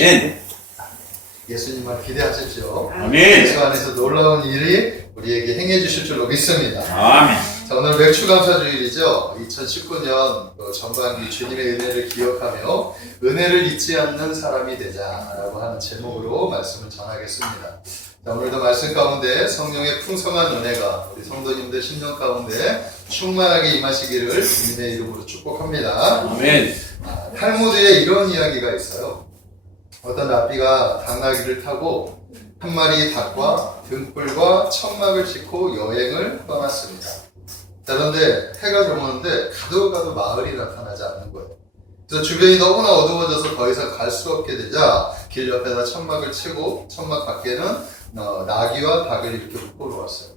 아멘. 예수님만 기대하십시오. 아멘. 예수 안에서 놀라운 일이 우리에게 행해 주실 줄로 믿습니다. 아멘. 자, 오늘 맥주감사주일이죠. 2019년 전반기 주님의 은혜를 기억하며 은혜를 잊지 않는 사람이 되자라고 하는 제목으로 말씀을 전하겠습니다. 자, 오늘도 말씀 가운데 성령의 풍성한 은혜가 우리 성도님들 심령 가운데 충만하게 임하시기를 주님의 이름으로 축복합니다. 아멘. 탈무드에 이런 이야기가 있어요. 어떤 랍비가 당나귀를 타고 한 마리 닭과 등불과 천막을 싣고 여행을 떠났습니다. 그런데 해가 저무는데 가도 마을이 나타나지 않는 거예요. 그래서 주변이 너무나 어두워져서 더 이상 갈 수 없게 되자 길 옆에다 천막을 치고 천막 밖에는 나귀와 닭을 이렇게 묶어놓았어요.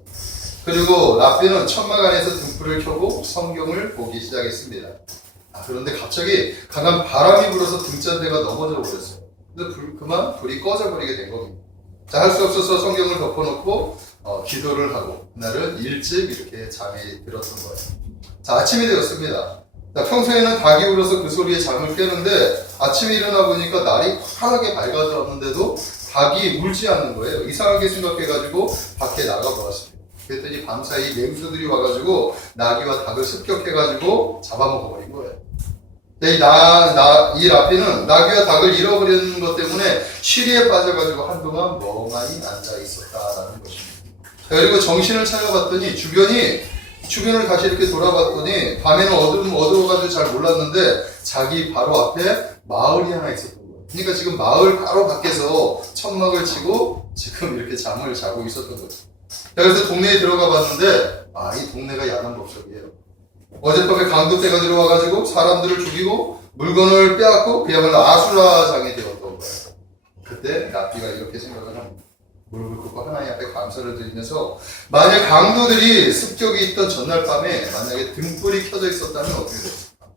그리고 랍비는 천막 안에서 등불을 켜고 성경을 보기 시작했습니다. 그런데 갑자기 강한 바람이 불어서 등잔대가 넘어져 버렸어요. 근데 그만 불이 꺼져버리게 된 겁니다. 자, 할 수 없어서 성경을 덮어놓고 기도를 하고 그날은 일찍 이렇게 잠이 들었던 거예요. 자, 아침이 되었습니다. 자, 평소에는 닭이 울어서 그 소리에 잠을 깨는데 아침에 일어나 보니까 날이 환하게 밝아졌는데도 닭이 울지 않는 거예요. 이상하게 생각해가지고 밖에 나가보았습니다. 그랬더니 밤사이 맹수들이 와가지고 나귀와 닭을 습격해가지고 잡아먹어버린 거예요. 이 랍비는 나귀와 닭을 잃어버리는 것 때문에 쉬리에 빠져가지고 한동안 멍하니 앉아 있었다라는 것입니다. 그리고 정신을 차려봤더니 주변을 다시 이렇게 돌아봤더니 밤에는 어두워가지고 잘 몰랐는데 자기 바로 앞에 마을이 하나 있었던 거예요. 그러니까 지금 마을 바로 밖에서 천막을 치고 지금 이렇게 잠을 자고 있었던 거죠. 그래서 동네에 들어가 봤는데 이 동네가 야단법석이에요. 어젯밤에 강도떼가 들어와가지고 사람들을 죽이고 물건을 빼앗고 그야말로 아수라장이 되었던 거예요. 그때 랍비가 이렇게 생각을 합니다. 무릎을 꿇고 하나님 앞에 감사를 드리면서 만약 강도들이 습격이 있던 전날 밤에 만약에 등불이 켜져 있었다면 어떻게 됐을까?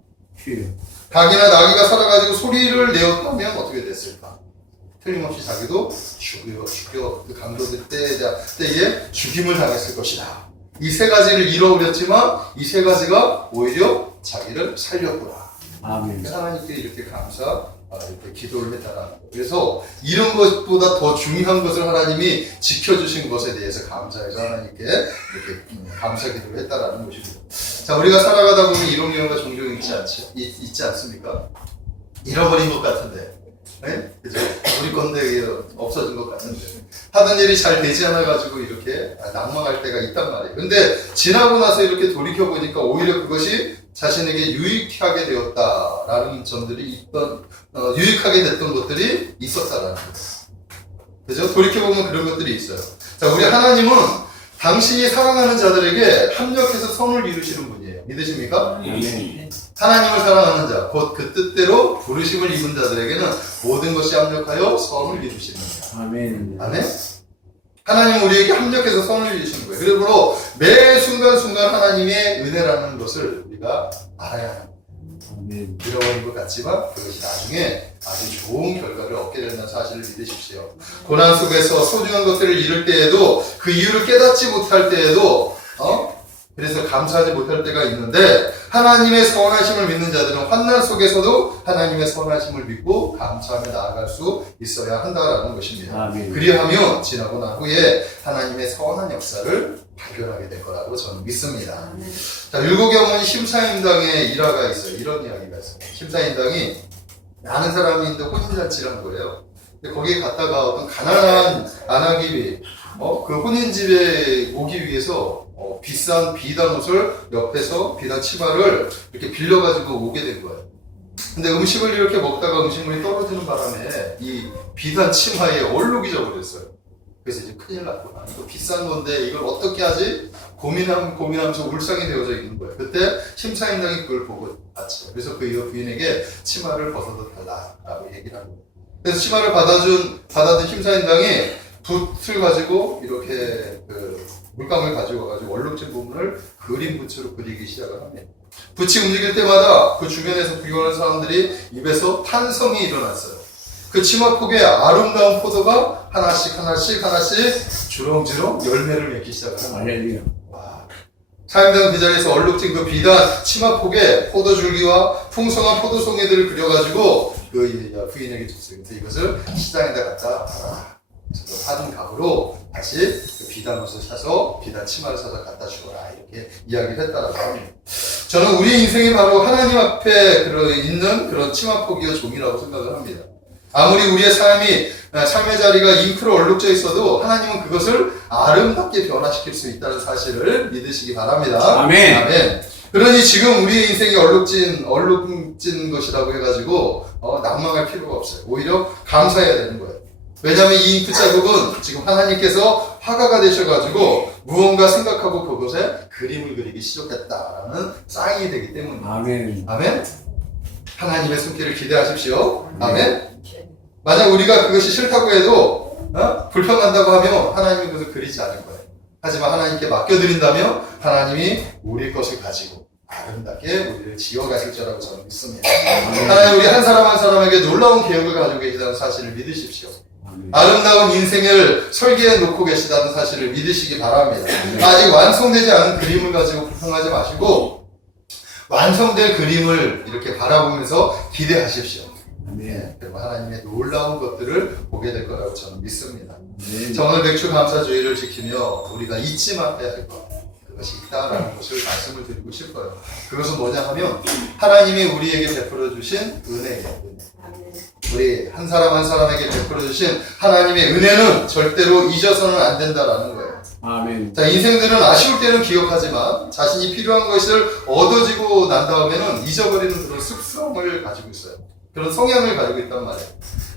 닭이나 나귀가 살아가지고 소리를 내었다면 어떻게 됐을까? 틀림없이 자기도 죽여 그 강도들 때에 죽임을 당했을 것이다. 이 세 가지를 잃어버렸지만 이 세 가지가 오히려 자기를 살렸구나. 아멘. 하나님께 이렇게 이렇게 기도를 했다라는 거예요. 그래서 이런 것보다 더 중요한 것을 하나님이 지켜주신 것에 대해서 감사해서 하나님께 이렇게 감사 기도를 했다라는 것입니다. 자, 우리가 살아가다 보면 이런 경우가 종종 있지 않습니까? 잃어버린 것 같은데. 네? 그죠? 우리 건데 없어진 것 같은데 하던 일이 잘 되지 않아가지고 이렇게 낭망할 때가 있단 말이에요. 근데 지나고 나서 이렇게 돌이켜보니까 오히려 그것이 자신에게 유익하게 되었다라는 점들이 유익하게 됐던 것들이 있었다라는 거예요. 그죠? 돌이켜보면 그런 것들이 있어요. 자, 우리 하나님은 당신이 사랑하는 자들에게 합력해서 선을 이루시는 분이에요. 믿으십니까? 아멘. 하나님을 사랑하는 자, 곧 그 뜻대로 부르심을 입은 자들에게는 모든 것이 합력하여 선을 이루시는 자. 아멘. 아멘? 하나님은 우리에게 합력해서 선을 이루시는 거예요. 그러므로 매 순간순간 하나님의 은혜라는 것을 우리가 알아야 합니다. 아멘. 잃어버린 것 같지만 그것이 나중에 아주 좋은 결과를 얻게 된다는 사실을 믿으십시오. 고난 속에서 소중한 것들을 잃을 때에도 그 이유를 깨닫지 못할 때에도 그래서 감사하지 못할 때가 있는데 하나님의 선하심을 믿는 자들은 환난 속에서도 하나님의 선하심을 믿고 감사하며 나아갈 수 있어야 한다라는 것입니다. 아멘. 그리하면 지나고 난 후에 하나님의 선한 역사를 발견하게 될 거라고 저는 믿습니다. 자, 율곡의 심사임당에 일화가 있어요. 이런 이야기가 있어요. 심사임당이 많은 사람이 있는데 혼인잔치를 한 거예요. 근데 거기에 갔다가 어떤 가난한 아나귀비 그 혼인집에 오기 위해서 비싼 비단 옷을 옆에서 비단 치마를 이렇게 빌려가지고 오게 된 거예요. 근데 음식을 이렇게 먹다가 음식물이 떨어지는 바람에 이 비단 치마에 얼룩이 져버렸어요. 그래서 이제 큰일 났구나. 이거 비싼 건데 이걸 어떻게 하지? 고민하면서 울상이 되어져 있는 거예요. 그때 심사임당이 그걸 보고 봤죠. 그래서 그 부인에게 치마를 벗어도 달라라고 얘기를 하는 거예요. 그래서 치마를 받아든 심사임당이 붓을 가지고 이렇게 물감을 가지고 와가지고 얼룩진 부분을 그림 붓으로 그리기 시작을 합니다. 붓이 움직일 때마다 그 주변에서 구경하는 사람들이 입에서 탄성이 일어났어요. 그 치마폭에 아름다운 포도가 하나씩 주렁주렁 열매를 맺기 시작을 합니다. 할렐루야. 와, 사임당 그 자리에서 얼룩진 그 비단 치마폭에 포도줄기와 풍성한 포도송이들을 그려가지고 그 부인에게 줬어요. 그래서 이것을 시장에다 갖다 팔아라. 그래서 사는 값으로 다시 그 비단 옷을 사서 비단 치마를 사서 갖다 주어라. 이렇게 이야기를 했다라고 합니다. 저는 우리 인생이 바로 하나님 앞에 있는 그런 치마폭이와 종이라고 생각을 합니다. 아무리 우리의 삶의 자리가 잉크로 얼룩져 있어도 하나님은 그것을 아름답게 변화시킬 수 있다는 사실을 믿으시기 바랍니다. 아멘. 아멘. 그러니 지금 우리의 인생이 얼룩진 것이라고 해가지고 낭망할 필요가 없어요. 오히려 감사해야 되는 거예요. 왜냐하면 이 잉크 자국은 지금 하나님께서 화가가 되셔가지고 무언가 생각하고 그곳에 그림을 그리기 시작했다라는 사인이 되기 때문입니다. 아멘. 아멘. 하나님의 손길을 기대하십시오. 아멘. 만약 우리가 그것이 싫다고 해도 불평한다고 하면 하나님이 그것을 그리지 않을 거예요. 하지만 하나님께 맡겨드린다면 하나님이 우리 것을 가지고 아름답게 우리를 지어가실 거라고 저는 믿습니다. 하나님 우리 한 사람 한 사람에게 놀라운 계획을 가지고 계시다는 사실을 믿으십시오. 아름다운 인생을 설계해 놓고 계시다는 사실을 믿으시기 바랍니다. 아직 완성되지 않은 그림을 가지고 불평하지 마시고 완성될 그림을 이렇게 바라보면서 기대하십시오. 네, 그리고 하나님의 놀라운 것들을 보게 될 거라고 저는 믿습니다. 자, 오늘 맥주 감사주의를 지키며 우리가 잊지 말아야 할 것, 그것이 있다라는 것을 말씀을 드리고 싶어요. 그것은 뭐냐 하면 하나님이 우리에게 베풀어 주신 은혜예요. 우리 한 사람 한 사람에게 베풀어 주신 하나님의 은혜는 절대로 잊어서는 안 된다라는 거예요. 아멘. 자, 인생들은 아쉬울 때는 기억하지만 자신이 필요한 것을 얻어지고 난 다음에는 잊어버리는 그런 습성을 가지고 있어요. 그런 성향을 가지고 있단 말이에요.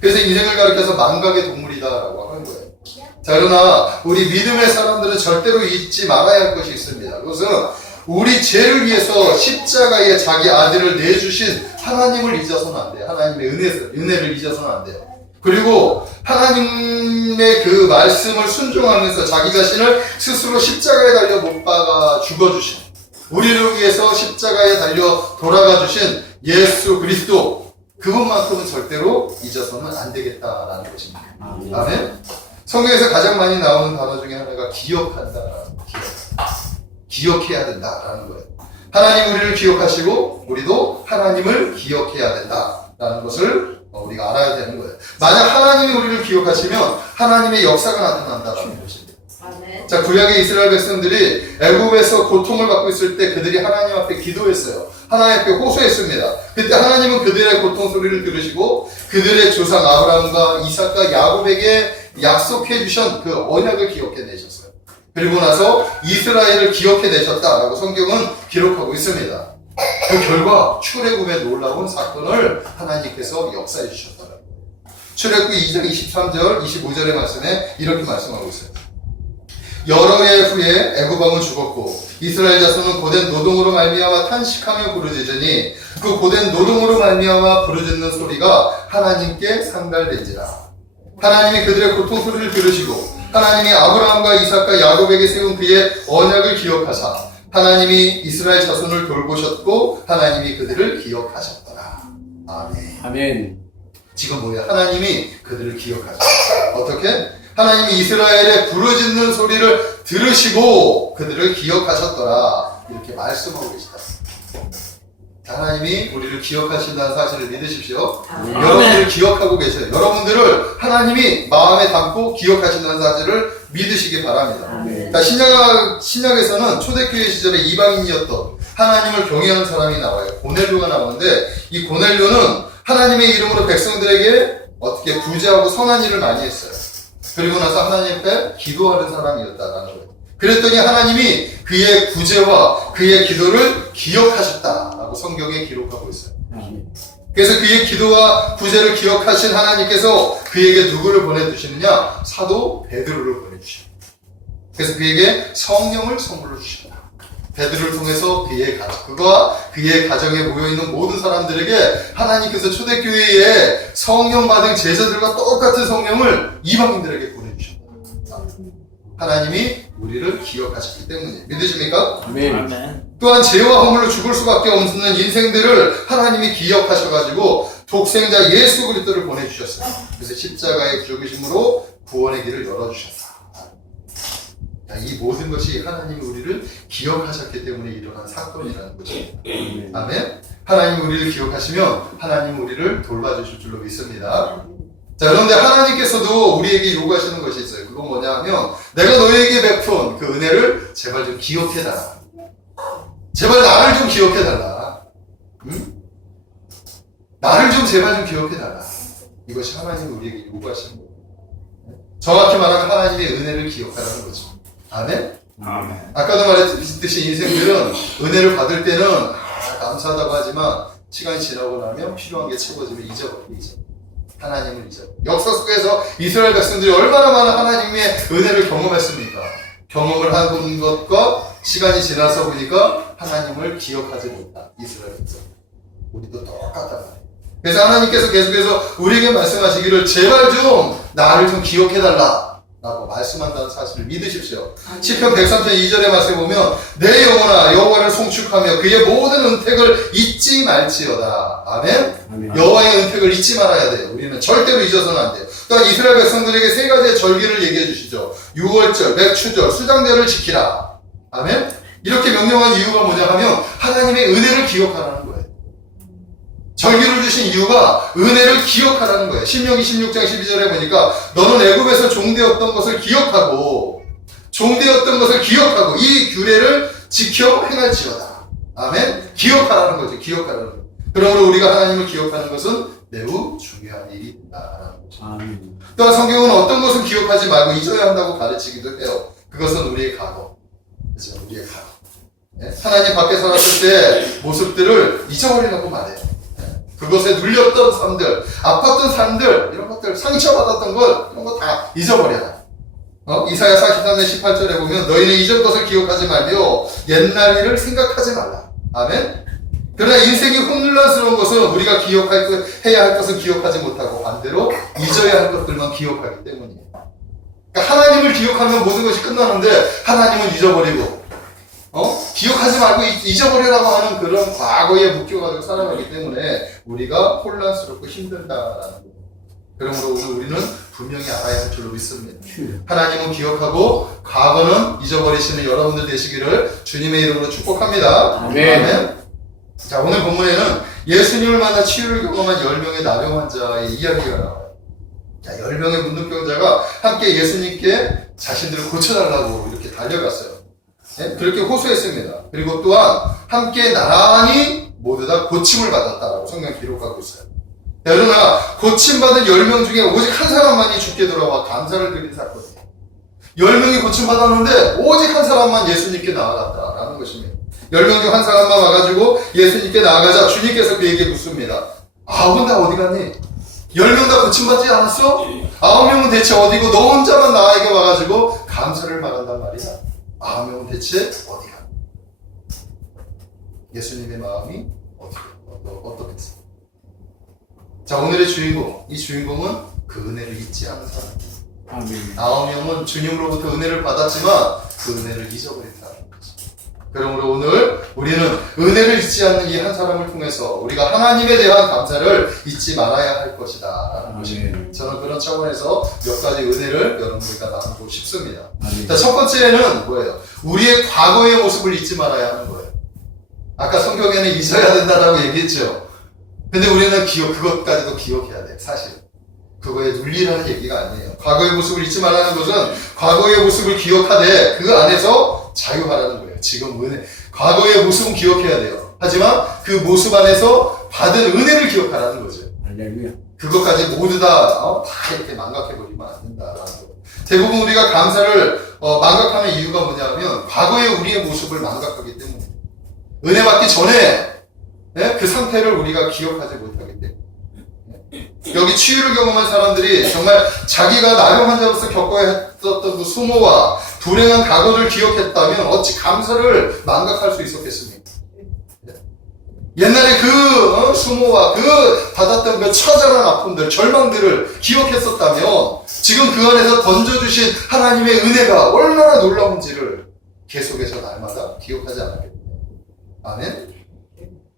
그래서 인생을 가리켜서 망각의 동물이다라고 하는 거예요. 자, 그러나 우리 믿음의 사람들은 절대로 잊지 말아야 할 것이 있습니다. 그것은 우리 죄를 위해서 십자가에 자기 아들을 내주신 하나님을 잊어서는 안 돼요. 하나님의 은혜를 잊어서는 안 돼요. 그리고 하나님의 그 말씀을 순종하면서 자기 자신을 스스로 십자가에 달려 못 박아 죽어주신, 우리를 위해서 십자가에 달려 돌아가 주신 예수 그리스도, 그분만큼은 절대로 잊어서는 안 되겠다라는 것입니다. 아멘. 성경에서 가장 많이 나오는 단어 중에 하나가 기억한다라는 거예요. 기억해야 된다라는 거예요. 하나님 우리를 기억하시고 우리도 하나님을 기억해야 된다라는 것을 우리가 알아야 되는 거예요. 만약 하나님이 우리를 기억하시면 하나님의 역사가 나타난다라는 것입니다. 자, 구약의 이스라엘 백성들이 애굽에서 고통을 받고 있을 때 그들이 하나님 앞에 기도했어요. 하나님 앞에 호소했습니다. 그때 하나님은 그들의 고통 소리를 들으시고 그들의 조상 아브라함과 이삭과 야곱에게 약속해 주신 그 언약을 기억해 내셨어요. 그리고 나서 이스라엘을 기억해 내셨다라고 성경은 기록하고 있습니다. 그 결과 출애굽의 놀라운 사건을 하나님께서 역사해 주셨다는 거예요. 출애굽 2장 23절 25절의 말씀에 이렇게 말씀하고 있어요. 여러 해 후에 애굽 왕은 죽었고 이스라엘 자손은 고된 노동으로 말미암아 탄식하며 부르짖으니 그 고된 노동으로 말미암아 부르짖는 소리가 하나님께 상달된지라. 하나님이 그들의 고통 소리를 들으시고 하나님이 아브라함과 이삭과 야곱에게 세운 그의 언약을 기억하사 하나님이 이스라엘 자손을 돌보셨고 하나님이 그들을 기억하셨더라. 아멘. 아멘. 지금 뭐예요? 하나님이 그들을 기억하셨어요. 어떻게? 하나님이 이스라엘의 부르짖는 소리를 들으시고 그들을 기억하셨더라. 이렇게 말씀하고 계시다. 하나님이 우리를 기억하신다는 사실을 믿으십시오. 여러분들을 기억하고 계셔요. 여러분들을 하나님이 마음에 담고 기억하신다는 사실을 믿으시기 바랍니다. 자, 신약에서는 초대교회 시절에 이방인이었던 하나님을 경외하는 사람이 나와요. 고넬료가 나오는데 이 고넬료는 하나님의 이름으로 백성들에게 어떻게 부재하고 선한 일을 많이 했어요. 그리고 나서 하나님 앞에 기도하는 사람이었다라는 거예요. 그랬더니 하나님이 그의 구제와 그의 기도를 기억하셨다라고 성경에 기록하고 있어요. 그래서 그의 기도와 구제를 기억하신 하나님께서 그에게 누구를 보내주시느냐? 사도 베드로를 보내주십니다. 그래서 그에게 성령을 선물로 주십니다. 베드로를 통해서 그와 그의 가정에 모여있는 모든 사람들에게 하나님께서 초대교회에 성령 받은 제자들과 똑같은 성령을 이방인들에게 보내주십니다. 하나님이 우리를 기억하셨기 때문에 믿으십니까? 아멘. 또한 죄와 허물로 죽을 수밖에 없는 인생들을 하나님이 기억하셔가지고 독생자 예수 그리스도를 보내주셨어요. 그래서 십자가의 죽으심으로 구원의 길을 열어주셨다. 이 모든 것이 하나님이 우리를 기억하셨기 때문에 일어난 사건이라는 거죠. 아멘. 하나님이 우리를 기억하시면 하나님이 우리를 돌봐주실 줄로 믿습니다. 자, 그런데 하나님께서도 우리에게 요구하시는 것이 있어요. 그건 뭐냐 하면 내가 너희에게 베푼 그 은혜를 제발 좀 기억해달라. 제발 나를 좀 기억해달라. 응? 나를 좀 제발 좀 기억해달라. 이것이 하나님이 우리에게 요구하시는 거예요. 정확히 말하면 하나님의 은혜를 기억하라는 거죠. 아멘? 아멘. 아까도 말했듯이 인생들은 은혜를 받을 때는 감사하다고 하지만 시간이 지나고 나면 필요한 게 채워지면 잊어버리죠. 하나님을 잊어버려. 역사 속에서 이스라엘 백성들이 얼마나 많은 하나님의 은혜를 경험했습니까? 경험을 한 것과 시간이 지나서 보니까 하나님을 기억하지 못한 이스라엘 백성. 우리도 똑같단 말이에요. 그래서 하나님께서 계속해서 우리에게 말씀하시기를 제발 좀 나를 좀 기억해달라 라고 말씀한다는 사실을 믿으십시오. 시편 103편 2절의 말씀에 보면 내 영혼아 여호와를 송축하며 그의 모든 은택을 잊지 말지어다. 아멘? 아멘. 여호와의 은택을 잊지 말아야 돼요. 우리는 절대로 잊어서는 안 돼요. 또한 이스라엘 백성들에게 세 가지의 절기를 얘기해 주시죠. 유월절, 맥추절, 수장절을 지키라. 아멘? 이렇게 명령한 이유가 뭐냐 하면 하나님의 은혜를 기억하라는 거예요. 절기를 주신 이유가 은혜를 기억하라는 거예요. 신명기 16장 12절에 보니까 너는 애굽에서 종되었던 것을 기억하고 이 규례를 지켜 행할지어다. 아멘? 기억하라는 거죠. 기억하라는 거예요. 그러므로 우리가 하나님을 기억하는 것은 매우 중요한 일이 된다라는 거죠. 아멘. 또한 성경은 어떤 것은 기억하지 말고 잊어야 한다고 가르치기도 해요. 그것은 우리의 과거. 그렇죠? 우리의 과거. 네? 하나님 밖에 살았을 때 모습들을 잊어버리라고 말해요. 그것에 눌렸던 삶들, 아팠던 삶들, 이런 것들, 상처받았던 것, 이런 거 다 잊어버려라. 이사야 43년 18절에 보면 너희는 이전 것을 기억하지 말며 옛날 일을 생각하지 말라. 아멘? 그러나 인생이 혼란스러운 것은 우리가 해야 할 것은 기억하지 못하고 반대로 잊어야 할 것들만 기억하기 때문이에요. 그러니까 하나님을 기억하면 모든 것이 끝나는데 하나님은 잊어버리고 기억하지 말고 잊어버리라고 하는 그런 과거에 묶여가지고 살아가기 때문에 우리가 혼란스럽고 힘들다라는 거예요. 그러므로 오늘 우리는 분명히 알아야 할 줄로 믿습니다. 하나님은 기억하고 과거는 잊어버리시는 여러분들 되시기를 주님의 이름으로 축복합니다. 아멘. 자, 오늘 본문에는 예수님을 만나 치유를 경험한 10명의 나병 환자의 이야기가 나와요. 자, 10명의 문둥병자가 함께 예수님께 자신들을 고쳐달라고 이렇게 달려갔어요. 네? 그렇게 호소했습니다. 그리고 또한 함께 나란히 모두 다 고침을 받았다라고 성경에 기록하고 있어요. 그러나 고침받은 10명 중에 오직 한 사람만이 주께 돌아와 감사를 드린 사건이에요. 10명이 고침받았는데 오직 한 사람만 예수님께 나아갔다라는 것입니다. 10명 중 한 사람만 와가지고 예수님께 나아가자 주님께서 그에게 묻습니다. 9은 다 어디 갔니? 10명 다 고침받지 않았어? 9명은 대체 어디고 너 혼자만 나에게 와가지고 감사를 말한단 말이야. 9명은 대체 어디가? 예수님의 마음이 어떻겠어? 자, 오늘의 주인공, 이 주인공은 그 은혜를 잊지 않은 사람. 아멘. 9명은 주님으로부터 은혜를 받았지만 그 은혜를 잊어버린 사람이죠. 그러므로 오늘 우리는 은혜를 잊지 않는 이 한 사람을 통해서 우리가 하나님에 대한 감사를 잊지 말아야 할 것이다 라는 것입니다. 저는 그런 차원에서 몇 가지 은혜를 여러분들과 나누고 싶습니다. 자, 첫 번째는 뭐예요? 우리의 과거의 모습을 잊지 말아야 하는 거예요. 아까 성경에는 잊어야 된다라고 얘기했죠. 근데 우리는 그것까지도 기억해야 돼, 사실. 그거에 눌리라는 얘기가 아니에요. 과거의 모습을 잊지 말라는 것은 과거의 모습을 기억하되 그 안에서 자유하라는 거예요. 지금 은혜. 과거의 모습은 기억해야 돼요. 하지만 그 모습 안에서 받은 은혜를 기억하라는 거죠. 할렐루야. 그것까지 모두 다 이렇게 망각해버리면 안 된다라는 거예요. 대부분 우리가 감사를 망각하는 이유가 뭐냐면 과거의 우리의 모습을 망각하기 때문에 은혜 받기 전에 그 상태를 우리가 기억하지 못하기 때문에 여기 치유를 경험한 사람들이 정말 자기가 나병 환자로서 겪어야 했었던 그 수모와 불행한 과거를 기억했다면 어찌 감사를 망각할 수 있었겠습니까? 옛날에 그 수모와 그 받았던 그 처절한 아픔들, 절망들을 기억했었다면 지금 그 안에서 던져주신 하나님의 은혜가 얼마나 놀라운지를 계속해서 날마다 기억하지 않았겠습니까? 아멘?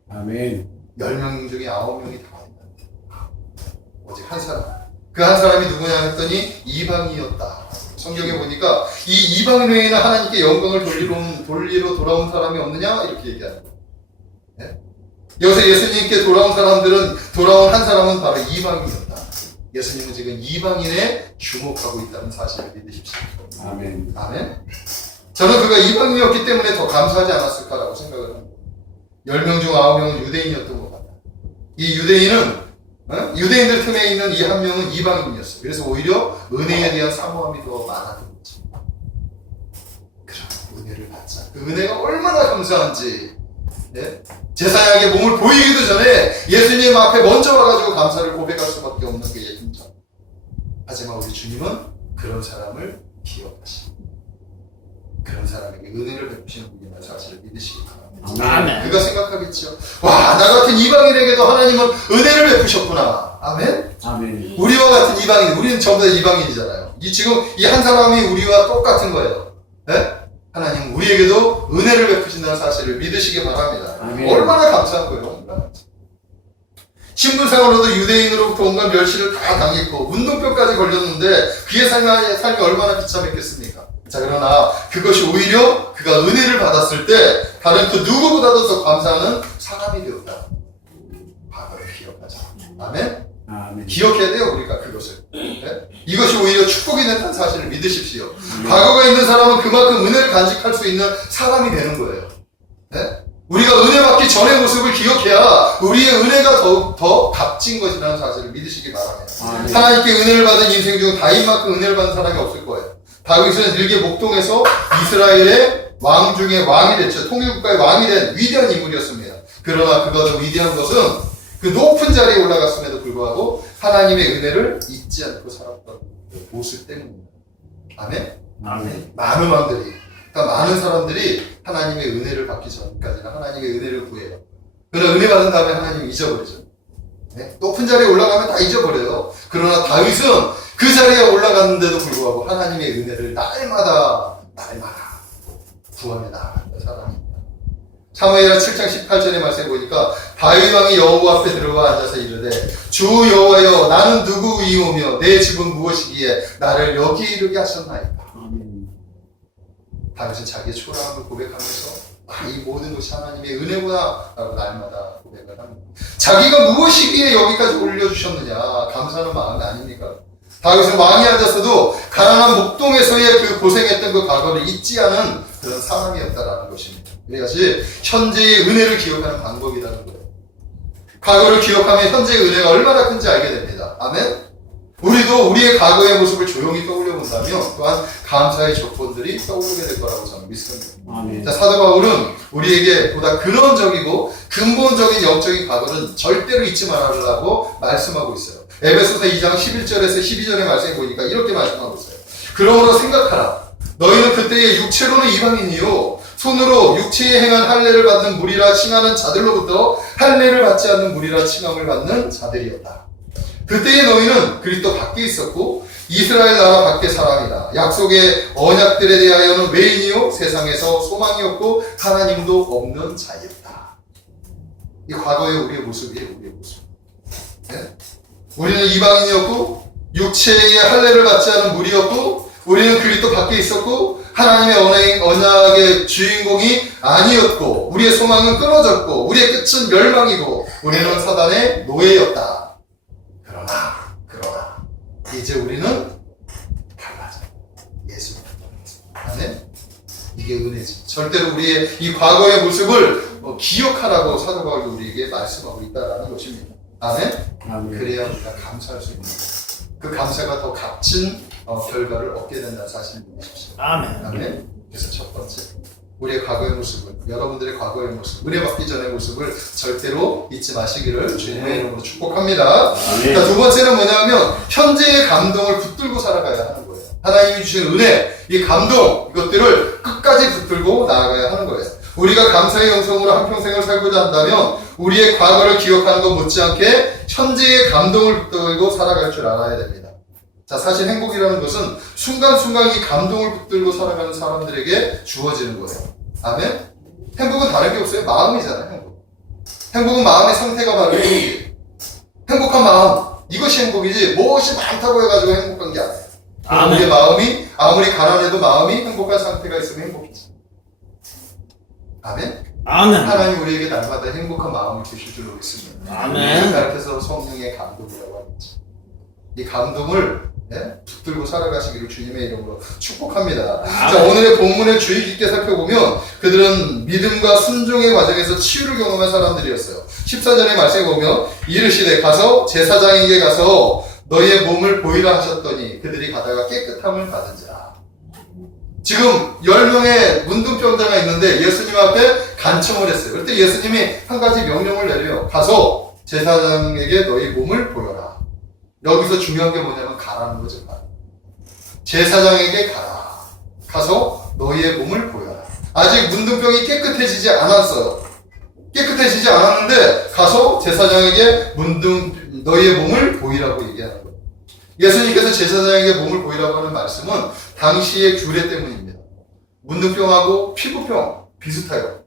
아멘. 10명 중에 9명이 다 아니다. 오직 한 사람. 그 한 사람이 누구냐 했더니 이방이었다. 성경에 보니까 이 이방인 외에는 하나님께 영광을 돌리러 돌아온 사람이 없느냐? 이렇게 얘기하는 거예요. 네? 여기서 예수님께 돌아온 한 사람은 바로 이방인이었다. 예수님은 지금 이방인에 주목하고 있다는 사실을 믿으십시오. 아멘. 아멘. 저는 그가 이방인이었기 때문에 더 감사하지 않았을까라고 생각을 합니다. 10명 중 9명은 유대인이었던 것 같아요. 이 유대인은 유대인들 틈에 있는 이 한 명은 이방인이었어요. 그래서 오히려 은혜에 대한 사모함이 더 많았던 거죠. 그럼 은혜를 받자. 그 은혜가 얼마나 감사한지. 네? 제사장에게 몸을 보이기도 전에 예수님 앞에 먼저 와가지고 감사를 고백할 수밖에 없는 게 예수님처럼. 하지만 우리 주님은 그런 사람을 기억하시고 그런 사람에게 은혜를 베푸시는 분이라는 사실을 믿으시기 바랍니다. 아멘. 그가 생각하겠죠. 와, 나 같은 이방인에게도 하나님은 은혜를 베푸셨구나. 아멘. 아멘. 우리와 같은 이방인, 우리는 전부 다 이방인이잖아요. 지금 이 한 사람이 우리와 똑같은 거예요. 네? 하나님 우리에게도 은혜를 베푸신다는 사실을 믿으시기 바랍니다. 아멘. 얼마나 감사한 거예요. 신분상으로도 유대인으로부터 온갖 멸시를 다 당했고 운동병까지 걸렸는데 그의 삶이 얼마나 비참했겠습니까? 자, 그러나 그것이 오히려 그가 은혜를 받았을 때 다른 그 누구보다도 더 감사하는 사람이 되었다. 과거를 기억하자. 아멘? 아멘. 기억해야 돼요, 우리가 그것을. 네? 이것이 오히려 축복이 된다는 사실을 믿으십시오. 과거가 있는 사람은 그만큼 은혜를 간직할 수 있는 사람이 되는 거예요. 네? 우리가 은혜 받기 전의 모습을 기억해야 우리의 은혜가 더 값진 것이라는 사실을 믿으시기 바랍니다. 아멘. 하나님께 은혜를 받은 인생 중 다윗만큼 은혜를 받은 사람이 없을 거예요. 다윗은 일개 목동에서 이스라엘의 왕 중에 왕이 됐죠. 통일국가의 왕이 된 위대한 인물이었습니다. 그러나 그가 더 위대한 것은 그 높은 자리에 올라갔음에도 불구하고 하나님의 은혜를 잊지 않고 살았던 그 모습 때문입니다. 아멘? 아멘. 많은 왕들이, 그러니까 많은 사람들이 하나님의 은혜를 받기 전까지는 하나님의 은혜를 구해요. 그러나 은혜 받은 다음에 하나님이 잊어버리죠. 네? 높은 자리에 올라가면 다 잊어버려요. 그러나 다윗은 그 자리에 올라갔는데도 불구하고 하나님의 은혜를 날마다 구하며 나아갔던 사람입니다. 사무엘하 7장 18절의 말씀에 보니까 다윗 왕이 여호와 앞에 들어가 앉아서 이르되 주 여호와여 나는 누구이오며 내 집은 무엇이기에 나를 여기 이르게 하셨나이까. 아멘. 다윗은 자기의 초라함을 고백하면서 이 모든 것이 하나님의 은혜구나 라고 날마다 고백을 합니다. 자기가 무엇이기에 여기까지 올려주셨느냐 감사하는 마음이 아닙니까? 다윗은 왕이 앉았어도 가난한 목동에서의 그 고생했던 그 과거를 잊지 않은 그런 사람이었다라는 것입니다. 그래야지 현재의 은혜를 기억하는 방법이라는 거예요. 과거를 기억하면 현재의 은혜가 얼마나 큰지 알게 됩니다. 아멘? 우리도 우리의 과거의 모습을 조용히 떠올려 본다면 또한 감사의 조건들이 떠오르게 될 거라고 저는 믿습니다. 아멘. 자, 사도 바울은 우리에게 보다 근원적이고 근본적인 영적인 과거는 절대로 잊지 말아라고 말씀하고 있어요. 에베소서 2장 11절에서 12절의 말씀에 보니까 이렇게 말씀하고 있어요. 그러므로 생각하라. 너희는 그때의 육체로는 이방인이요 손으로 육체에 행한 할례를 받는 무리라 칭하는 자들로부터 할례를 받지 않는 무리라 칭함을 받는 자들이었다. 그때의 너희는 그리스도 밖에 있었고 이스라엘 나라 밖의 사람이다. 약속의 언약들에 대하여는 외인이요 세상에서 소망이 없고 하나님도 없는 자였다. 이 과거의 우리의 모습이에요. 우리의 모습. 네? 우리는 이방인이었고 육체의 할례를 받지 않은 무리였고 우리는 그리스도 밖에 있었고 하나님의 언약의 주인공이 아니었고 우리의 소망은 끊어졌고 우리의 끝은 멸망이고 우리는 사단의 노예였다. 그러나 이제 우리는 달라져. 예수님. 아멘. 이게 은혜지. 절대로 우리의 이 과거의 모습을 기억하라고 사도 바울이 우리에게 말씀하고 있다라는 것입니다. 아멘. 아멘. 그래야 우리가 감사할 수 있는 거예요. 그 감사가 더 값진 결과를 얻게 된다는 사실을 믿으십시오. 아멘. 아멘. 그래서 첫 번째, 우리의 과거의 모습을, 여러분들의 과거의 모습, 은혜 받기 전의 모습을 절대로 잊지 마시기를 주님의 이름으로 축복합니다. 아멘. 자, 두 번째는 뭐냐면 현재의 감동을 붙들고 살아가야 하는 거예요. 하나님이 주신 은혜, 이 감동, 이것들을 끝까지 붙들고 나아가야 하는 거예요. 우리가 감사의 영성으로 한평생을 살고자 한다면 우리의 과거를 기억하는 것 못지않게 현재의 감동을 붙들고 살아갈 줄 알아야 됩니다. 자, 사실 행복이라는 것은 순간순간 이 감동을 붙들고 살아가는 사람들에게 주어지는 거예요. 아멘? 행복은 다른 게 없어요. 마음이잖아요, 행복. 행복은 마음의 상태가 바로 행복이에요. 행복한 마음, 이것이 행복이지 무엇이 많다고 해가지고 행복한 게 아니에요. 아멘. 우리의 마음이 아무리 가난해도 마음이 행복한 상태가 있으면 행복해져. 아멘. 아멘. 하나님 우리에게 날마다 행복한 마음을 주실 줄로 믿습니다. 아멘. 그래서 성령의 감동이라고 하겠죠. 이 감동을 붙들고 살아가시기를 주님의 이름으로 축복합니다. 자, 오늘의 본문을 주의 깊게 살펴보면 그들은 믿음과 순종의 과정에서 치유를 경험한 사람들이었어요. 14절의 말씀에 보면 이르시되 가서 제사장에게 가서 너희의 몸을 보이라 하셨더니 그들이 가다가 깨끗함을 받은지라. 지금 10명의 문둥병자가 있는데 예수님 앞에 간청을 했어요. 그때 예수님이 한 가지 명령을 내려요. 가서 제사장에게 너희 몸을 보여라. 여기서 중요한 게 뭐냐면 가라는 거죠. 제사장에게 가라. 가서 너희의 몸을 보여라. 아직 문둥병이 깨끗해지지 않았어요. 깨끗해지지 않았는데 가서 제사장에게 너희의 몸을 보이라고 얘기하는 거예요. 예수님께서 제사장에게 몸을 보이라고 하는 말씀은 당시의 규례 때문입니다. 문둥병하고 피부병 비슷해요.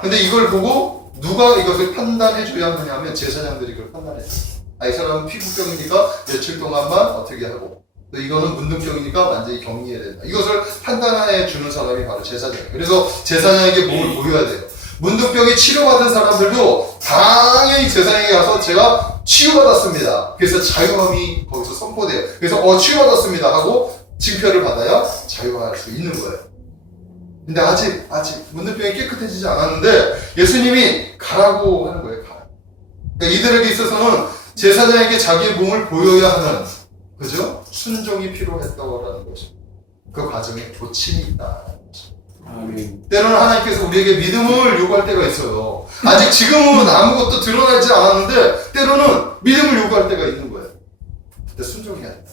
근데 이걸 보고 누가 이것을 판단해줘야 하느냐면 제사장들이 그걸 판단했어요. 이 사람은 피부병이니까 며칠 동안만 어떻게 하고 또 이거는 문둥병이니까 완전히 격리해야 된다. 이것을 판단해 주는 사람이 바로 제사장이에요. 그래서 제사장에게 몸을 보여야 돼요. 문둥병이 치료받은 사람들도 당연히 제사장에게 가서 제가 치유받았습니다. 그래서 자유함이 거기서 선포돼요. 그래서 치유받았습니다 하고 징표를 받아야 자유할 수 있는 거예요. 근데 아직 문둥병이 깨끗해지지 않았는데 예수님이 가라고 하는 거예요. 가라. 그러니까 이들에게 있어서는 제사장에게 자기의 몸을 보여야 하는, 그죠? 순종이 필요했다라는 것입니다. 그 과정에 조침이 있다라는 것입니다. 아멘. 때로는 하나님께서 우리에게 믿음을 요구할 때가 있어요. 아직 지금은 아무것도 드러나지 않았는데 때로는 믿음을 요구할 때가 있는 거예요. 그때 순종해야 된다.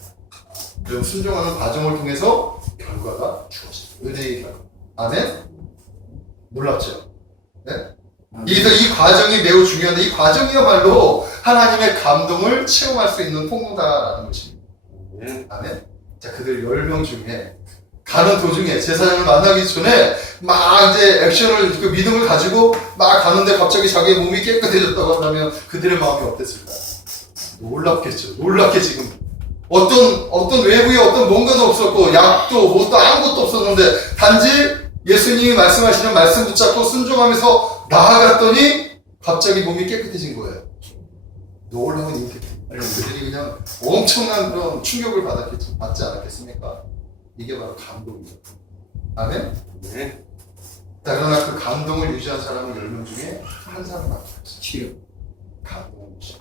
그럼 순종하는 과정을 통해서 결과가 주어집니다. 은혜의 결과. 아멘? 놀랍죠? 네? 이 과정이 매우 중요한데 이 과정이야말로 하나님의 감동을 체험할 수 있는 통로다라는 것입니다. 아멘? 자, 그들 10명 중에 가는 도중에 제사장을 만나기 전에 막 이제 액션을 그 믿음을 가지고 막 가는데 갑자기 자기의 몸이 깨끗해졌다고 한다면 그들의 마음이 어땠을까? 놀랍겠죠. 놀랍게 지금 어떤 외부에 어떤 뭔가도 없었고 약도 뭣도 아무것도 없었는데 단지 예수님이 말씀하시는 말씀 붙잡고 순종하면서 나아갔더니 갑자기 몸이 깨끗해진 거예요. 놀라운 임팩트. 그들이 그냥 엄청난 그런 충격을 받지 않았겠습니까? 이게 바로 감동이에요. 아멘? 네. 자, 그러나 그 감동을 유지한 사람은 10명 중에 한 사람만 없어요. 치유. 감동을 유지.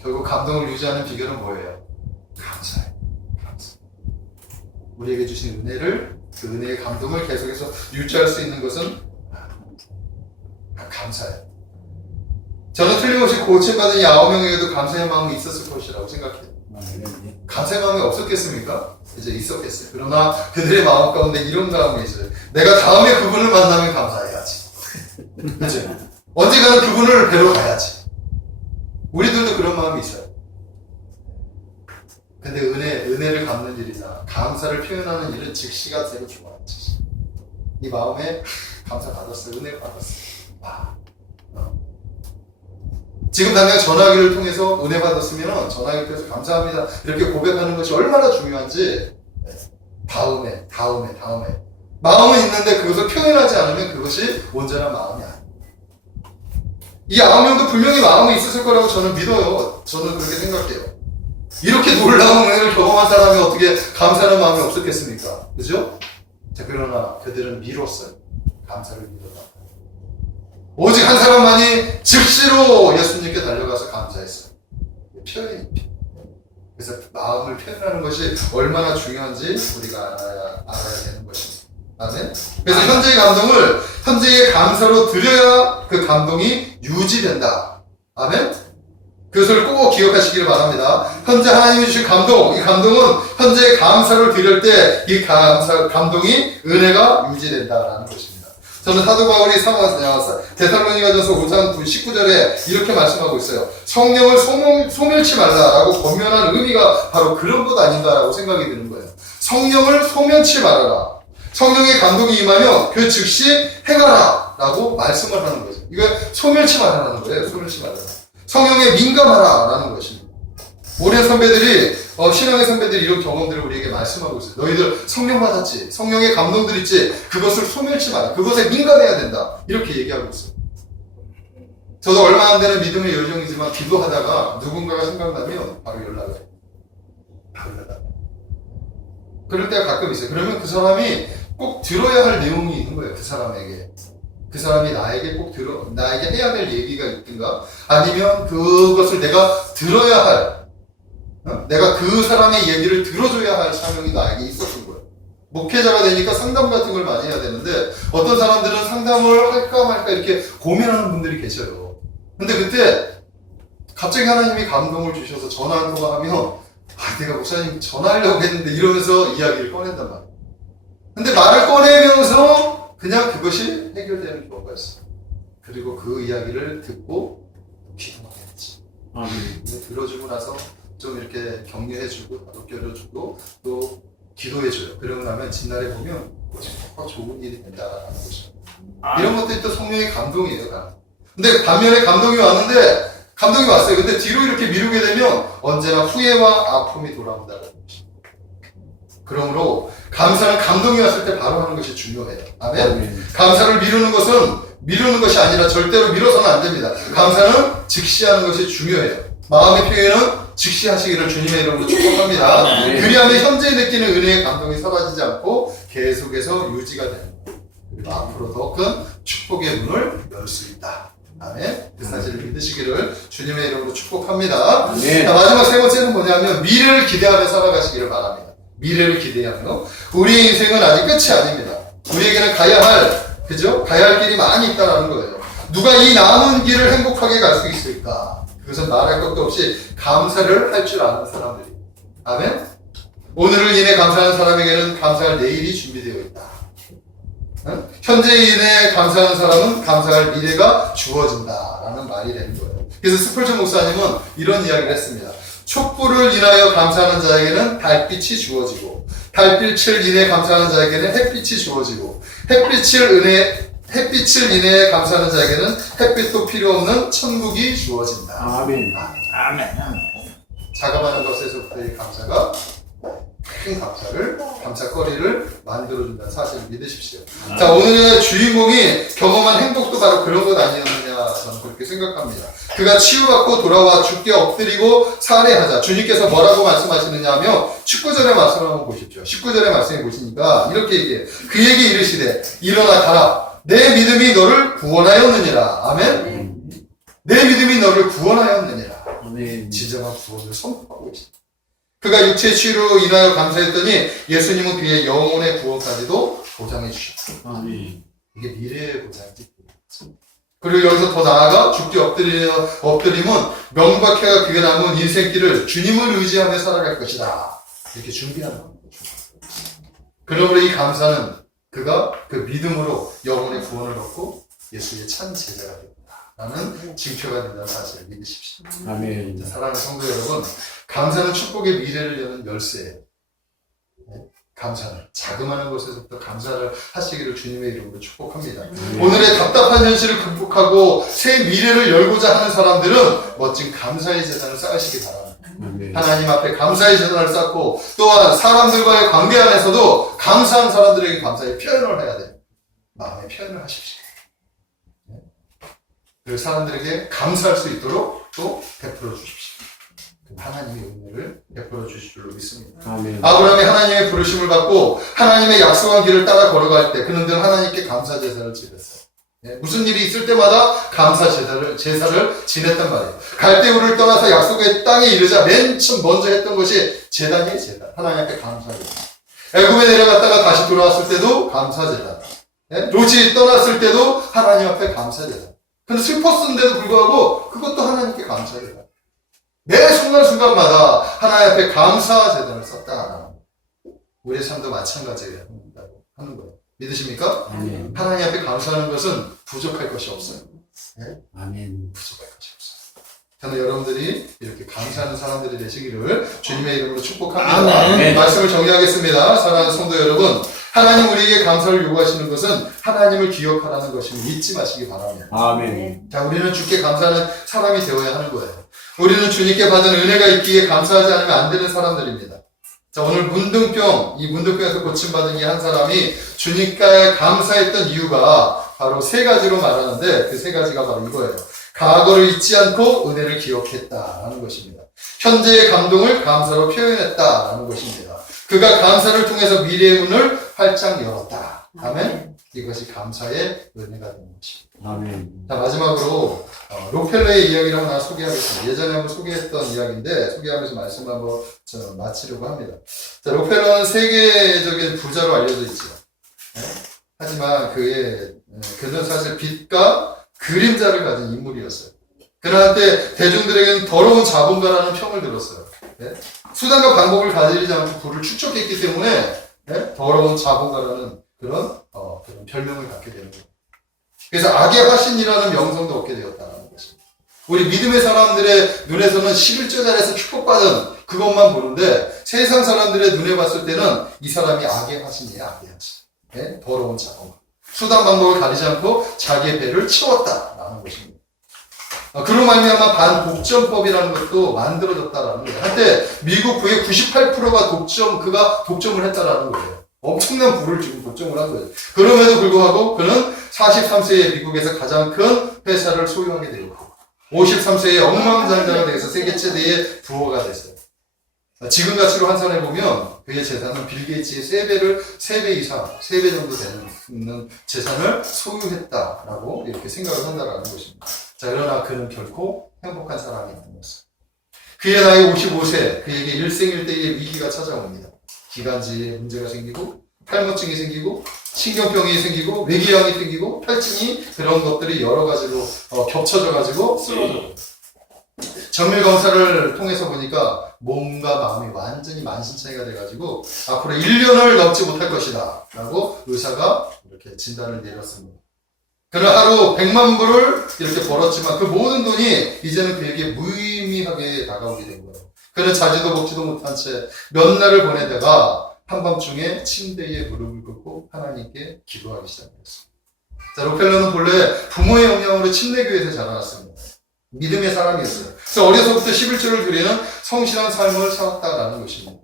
결국 감동을 유지하는 비결은 뭐예요? 감사해요. 감사. 우리에게 주신 은혜를, 그 은혜의 감동을 계속해서 유지할 수 있는 것은 감사해요. 저는 틀림없이 고침받은 이 9명에게도 감사의 마음이 있었을 것이라고 생각해요. 아멘. 감사의 마음이 없었겠습니까? 이제 있었겠어요. 그러나 그들의 마음 가운데 이런 마음이 있어요. 내가 다음에 그분을 만나면 감사해야지. 그죠? 언젠가는 그분을 뵈러 가야지. 우리들도 그런 마음이 있어요. 근데 은혜를 갚는 일이나 감사를 표현하는 일은 즉시가 되고 좋아요. 즉시. 이 마음에 감사 받았어요. 은혜 받았어요. 지금 당장 전화기를 통해서 은혜 받았으면 전화기를 통해서 감사합니다. 이렇게 고백하는 것이 얼마나 중요한지 다음에 마음은 있는데 그것을 표현하지 않으면 그것이 온전한 마음이 아니에요. 이 9명도 분명히 마음이 있었을 거라고 저는 믿어요. 저는 그렇게 생각해요. 이렇게 놀라운 은혜를 경험한 사람이 어떻게 감사하는 마음이 없었겠습니까? 그죠? 자, 그러나 그들은 미뤘어요. 감사를 미뤘다. 오직 한 사람만이 즉시로 예수님께 달려가서 감사했어요. 표현이. 그래서 마음을 표현하는 것이 얼마나 중요한지 우리가 알아야 되는 것입니다. 아멘? 그래서 현재의 감사로 드려야 그 감동이 유지된다. 아멘? 그것을 꼭 기억하시기를 바랍니다. 현재 하나님이 주신 감동, 이 감동은 현재의 감사를 드릴 때 이 감동이 은혜가 유지된다라는 것입니다. 저는 사도 바울이 데살로니가전서 5장 19절에 이렇게 말씀하고 있어요. 성령을 소멸치 말라라고 권면한 의미가 바로 그런 것 아닌가라고 생각이 드는 거예요. 성령을 소멸치 말아라. 성령의 감동이 임하면 그 즉시 행하라 라고 말씀을 하는 거죠. 이거 소멸치 말아라는 거예요. 소멸치 말아라. 성령에 민감하라 라는 것입니다. 오랜 선배들이 신앙의 선배들이 이런 경험들을 우리에게 말씀하고 있어요. 너희들 성령 받았지, 성령의 감동들 있지, 그것을 소멸치 마라, 그것에 민감해야 된다, 이렇게 얘기하고 있어요. 저도 얼마 안 되는 믿음의 여정이지만 기도하다가 누군가가 생각나면 바로 연락을 해요. 바로 연락. 그럴 때가 가끔 있어요. 그러면 그 사람이 꼭 들어야 할 내용이 있는 거예요. 그 사람에게. 그 사람이 나에게 나에게 해야 될 얘기가 있든가, 아니면 그것을 내가 들어야 할, 내가 그 사람의 얘기를 들어줘야 할 사명이 나에게 있었던 거예요. 목회자가 되니까 상담 같은 걸 많이 해야 되는데, 어떤 사람들은 상담을 할까 말까 이렇게 고민하는 분들이 계셔요. 근데 그때 갑자기 하나님이 감동을 주셔서 전화 한 통화하면, 내가 목사님 전화하려고 했는데 이러면서 이야기를 꺼낸단 말이에요. 근데 말을 꺼내면서 그냥 그것이 해결되는 경우가 있어요. 그리고 그 이야기를 듣고 기도하게 했지. 들어주고 나서 좀 이렇게 격려해주고 다독여주고 또 기도해줘요. 그러고 나면 진날에 보면 좋은 일이 된다라는 거죠. 이런 것들이 또 성령의 감동이에요. 근데 반면에 감동이 왔어요. 근데 뒤로 이렇게 미루게 되면 언제나 후회와 아픔이 돌아온다는 것입니다. 그러므로 감사는 감동이 왔을 때 바로 하는 것이 중요해요. 아멘. 감사를 미루는 것이 아니라 절대로 미뤄서는 안 됩니다. 감사는 즉시 하는 것이 중요해요. 마음의 표현은 즉시 하시기를 주님의 이름으로 축복합니다. 그리하면 현재 느끼는 은혜의 감동이 사라지지 않고 계속해서 유지가 됩니다. 그리고 앞으로 더 큰 축복의 문을 열 수 있다. 아멘. 그 사실을 믿으시기를 주님의 이름으로 축복합니다. 자, 마지막 세 번째는 뭐냐면 미래를 기대하며 살아가시기를 바랍니다. 미래를 기대하며. 우리의 인생은 아직 끝이 아닙니다. 우리에게는 가야 할 길이 많이 있다는 거예요. 누가 이 남은 길을 행복하게 갈 수 있을까? 그것은 말할 것도 없이 감사를 할 줄 아는 사람들이. 아멘. 오늘을 인해 감사하는 사람에게는 감사할 내일이 준비되어 있다. 현재에 인해 감사하는 사람은 감사할 미래가 주어진다라는 말이 되는 거예요. 그래서 스펄전 목사님은 이런 이야기를 했습니다. 촛불을 인하여 감사하는 자에게는 달빛이 주어지고, 달빛을 인해 감사하는 자에게는 햇빛이 주어지고, 햇빛을 인해 감사하는 자에게는 햇빛도 필요 없는 천국이 주어진다. 아멘. 자그마한 것에서부터의 감사가 큰 감사거리를 만들어준다는 사실을 믿으십시오. 자, 오늘의 주인공이 경험한 행복도 바로 그런 것 아니었느냐, 저는 그렇게 생각합니다. 그가 치유받고 돌아와 주께 엎드리고 살해하자. 주님께서 뭐라고 말씀하시느냐 하며 19절의 말씀을 한번 보십시오. 19절의 말씀을 보시니까 이렇게 얘기해요. 그에게 이르시되 일어나 가라. 내 믿음이 너를 구원하였느니라. 아멘. 내 믿음이 너를 구원하였느니라. 진정한 구원을 선포하고 있습니다. 그가 육체의 치유로 인하여 감사했더니 예수님은 그의 영혼의 구원까지도 보장해 주셨다. 이게 미래의 보장이지. 그리고 여기서 더 나아가 주께 엎드림은 명박해가 그게 남은 인생길을 주님을 의지하며 살아갈 것이다. 이렇게 준비하는 겁니다. 그러므로 이 감사는 그가 그 믿음으로 영혼의 구원을 얻고 예수의 참 제자가 됩니다. 라는 징표가 된다는 사실을 믿으십시오. 아멘. 사랑하는 성도 여러분, 감사는 축복의 미래를 여는 열쇠예요. 감사는 자그마한 것에서부터 감사를 하시기를 주님의 이름으로 축복합니다. 오늘의 답답한 현실을 극복하고 새 미래를 열고자 하는 사람들은 멋진 감사의 재산을 쌓으시기 바랍니다. 하나님 앞에 감사의 재산을 쌓고 또한 사람들과의 관계 안에서도 감사한 사람들에게 감사의 표현을 해야 돼요. 마음의 표현을 하십시오. 그 사람들에게 감사할 수 있도록 또 베풀어 주십시오. 하나님의 은혜를 베풀어 주실 줄로 믿습니다. 아멘. 아브라함이 하나님의 부르심을 받고 하나님의 약속한 길을 따라 걸어갈 때 그는 늘 하나님께 감사 제사를 지냈어요. 무슨 일이 있을 때마다 감사 제사를 지냈단 말이에요. 갈대우를 떠나서 약속의 땅에 이르자 맨 처음 먼저 했던 것이 제단이에요. 제단. 하나님 앞에 감사 제단. 애굽에 내려갔다가 다시 돌아왔을 때도 감사 제단. 롯이 떠났을 때도 하나님 앞에 감사 제단. 근데 슬펐는데도 불구하고 그것도 하나님께 감사해요. 매 순간순간마다 하나님 앞에 감사 제단을 썼다. 우리의 삶도 마찬가지예요. 하는 거예요. 믿으십니까? 아멘. 하나님 앞에 감사하는 것은 부족할 것이 없어요. 아멘. 부족할 것이 없어요. 저는 여러분들이 이렇게 감사하는 사람들이 되시기를 주님의 이름으로 축복합니다. 아멘. 말씀을 정리하겠습니다. 사랑하는 성도 여러분, 하나님 우리에게 감사를 요구하시는 것은 하나님을 기억하라는 것임을 잊지 마시기 바랍니다. 아멘. 자, 우리는 주께 감사하는 사람이 되어야 하는 거예요. 우리는 주님께 받은 은혜가 있기에 감사하지 않으면 안 되는 사람들입니다. 자, 오늘 문둥병, 이 문둥병에서 고침받은 이 한 사람이 주님께 감사했던 이유가 바로 세 가지로 말하는데 그 세 가지가 바로 이거예요. 과거를 잊지 않고 은혜를 기억했다라는 것입니다. 현재의 감동을 감사로 표현했다라는 것입니다. 그가 감사를 통해서 미래의 문을 활짝 열었다. 아멘. 이것이 감사의 은혜가 되는 것입니다. 아멘. 자, 마지막으로 록펠러의 이야기를 하나 소개하겠습니다. 예전에 한번 소개했던 이야기인데 소개하면서 말씀을 한번 마치려고 합니다. 자, 록펠러는 세계적인 부자로 알려져 있죠. 네? 하지만 그는 사실 빛과 그림자를 가진 인물이었어요. 그러나 한때 대중들에게는 더러운 자본가라는 평을 들었어요. 네? 수단과 방법을 가리지 않고 그를 축적했기 때문에 네? 더러운 자본가라는 그런 별명을 갖게 되는 거예요. 그래서 악의 화신이라는 명성도 얻게 되었다는 것입니다. 우리 믿음의 사람들의 눈에서는 11조짜리에서 축복받은 그것만 보는데 세상 사람들의 눈에 봤을 때는 이 사람이 악의 화신이에요. 악의 화신. 네? 더러운 자본가. 수단 방법을 가리지 않고 자기의 배를 채웠다라는 것입니다. 그로 말미암아 반독점법이라는 것도 만들어졌다라는 거예요. 한때 미국 부의 98%가 그가 독점을 했다라는 거예요. 엄청난 부를 지금 독점을 한 거예요. 그럼에도 불구하고 그는 43세에 미국에서 가장 큰 회사를 소유하게 되었고 53세에 억만장자가 돼서 세계 최대의 부호가 됐어요. 지금 가치로 환산해보면 그의 재산은 빌 게이츠의 3배 이상, 3배 정도 되는 재산을 소유했다라고 이렇게 생각을 한다라는 것입니다. 자, 그러나 그는 결코 행복한 사람이 아니었어요. 그의 나이 55세, 그에게 일생일대의 위기가 찾아옵니다. 기관지에 문제가 생기고, 탈모증이 생기고, 신경병이 생기고, 뇌기형이 생기고, 탈증이 그런 것들이 여러 가지로 겹쳐져가지고 쓰러져요. 정밀 검사를 통해서 보니까 몸과 마음이 완전히 만신창이가 돼가지고 앞으로 1년을 넘지 못할 것이다 라고 의사가 이렇게 진단을 내렸습니다. 그는 하루 100만 불을 이렇게 벌었지만 그 모든 돈이 이제는 그에게 무의미하게 다가오게 된 거예요. 그는 자지도 먹지도 못한 채 몇 날을 보내다가 한밤중에 침대에 무릎을 꿇고 하나님께 기도하기 시작했습니다. 자, 록펠러는 본래 부모의 영향으로 침례교회에서 자라났습니다. 믿음의 사람이었어요. 그래서 어려서부터 11조를 드리는 성실한 삶을 살았다라는 것입니다.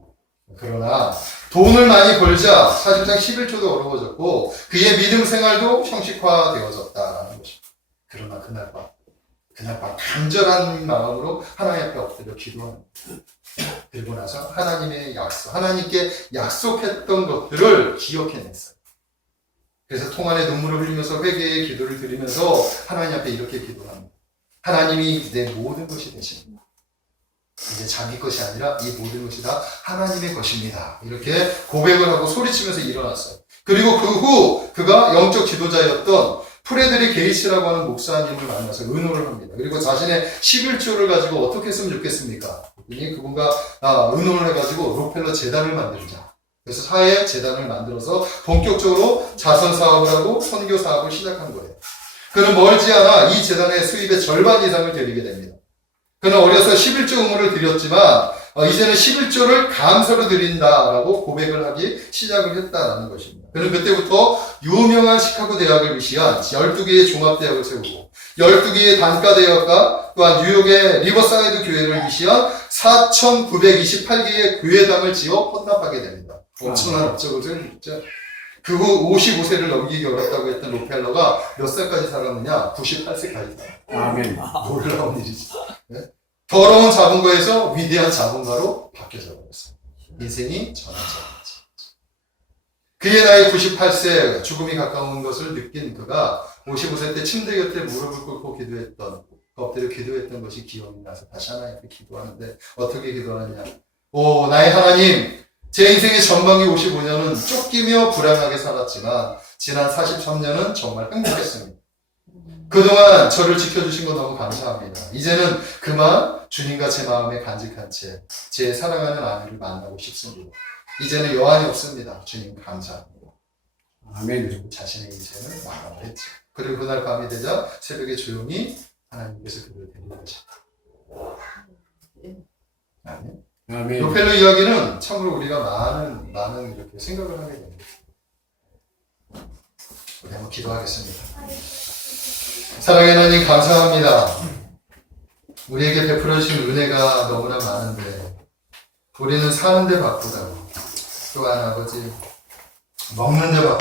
그러나 돈을 많이 벌자 사실상 11조도 어려워졌고 그의 믿음 생활도 형식화되어졌다라는 것입니다. 그러나 그날 밤 간절한 마음으로 하나님 앞에 엎드려 기도합니다. 그리고 나서 하나님께 약속했던 것들을 기억해냈어요. 그래서 통 안에 눈물을 흘리면서 회개의 기도를 드리면서 하나님 앞에 이렇게 기도합니다. 하나님이 내 모든 것이 되십니다. 이제 자기 것이 아니라 이 모든 것이 다 하나님의 것입니다. 이렇게 고백을 하고 소리치면서 일어났어요. 그리고 그 후 그가 영적 지도자였던 프레드리 게이츠라고 하는 목사님을 만나서 의논을 합니다. 그리고 자신의 11조를 가지고 어떻게 했으면 좋겠습니까? 그분과 의논을 해가지고 록펠러 재단을 만들자. 그래서 사회 재단을 만들어서 본격적으로 자선 사업을 하고 선교 사업을 시작한 거예요. 그는 멀지 않아 이 재단의 수입의 절반 이상을 드리게 됩니다. 그는 어려서 11조 의무를 드렸지만 이제는 11조를 감사로 드린다라고 고백을 하기 시작을 했다라는 것입니다. 그는 그때부터 유명한 시카고 대학을 위시한 12개의 종합대학을 세우고 12개의 단과대학과 또한 뉴욕의 리버사이드 교회를 위시한 4,928개의 교회당을 지어 헌납하게 됩니다. 엄청난 업적을 세우셨죠. 그 후 55세를 넘기기 어렵다고 했던 록펠러가 몇 살까지 살았느냐? 98세까지 살았어요. 아멘. 놀라운 일이지. 네? 더러운 자본가에서 위대한 자본가로 바뀌어져 버렸어요. 인생이 전환점이지. 그의 나이 98세 죽음이 가까운 것을 느낀 그가 55세 때 침대 곁에 무릎을 꿇고 엎드려 기도했던 것이 기억이 나서 다시 하나님께 기도하는데 어떻게 기도하느냐? 오, 나의 하나님! 제 인생의 전반기 55년은 쫓기며 불안하게 살았지만 지난 43년은 정말 행복했습니다. 그동안 저를 지켜주신 거 너무 감사합니다. 이제는 그만 주님과 제 마음에 간직한 채 제 사랑하는 아내를 만나고 싶습니다. 이제는 여한이 없습니다. 주님 감사합니다. 아멘. 그리고 자신의 인생을 마감을 했죠. 그리고 그날 밤이 되자 새벽에 조용히 하나님께서 그를 데리고 가셨다. 아멘. 아멘. 록펠러 이야기는 참으로 우리가 많은 이렇게 생각을 하게 됩니다. 네, 한번 기도하겠습니다. 사랑의 하나님 감사합니다. 우리에게 베풀어 주신 은혜가 너무나 많은데 우리는 사는데 바쁘다고, 또한 아버지 먹는데 바쁘다고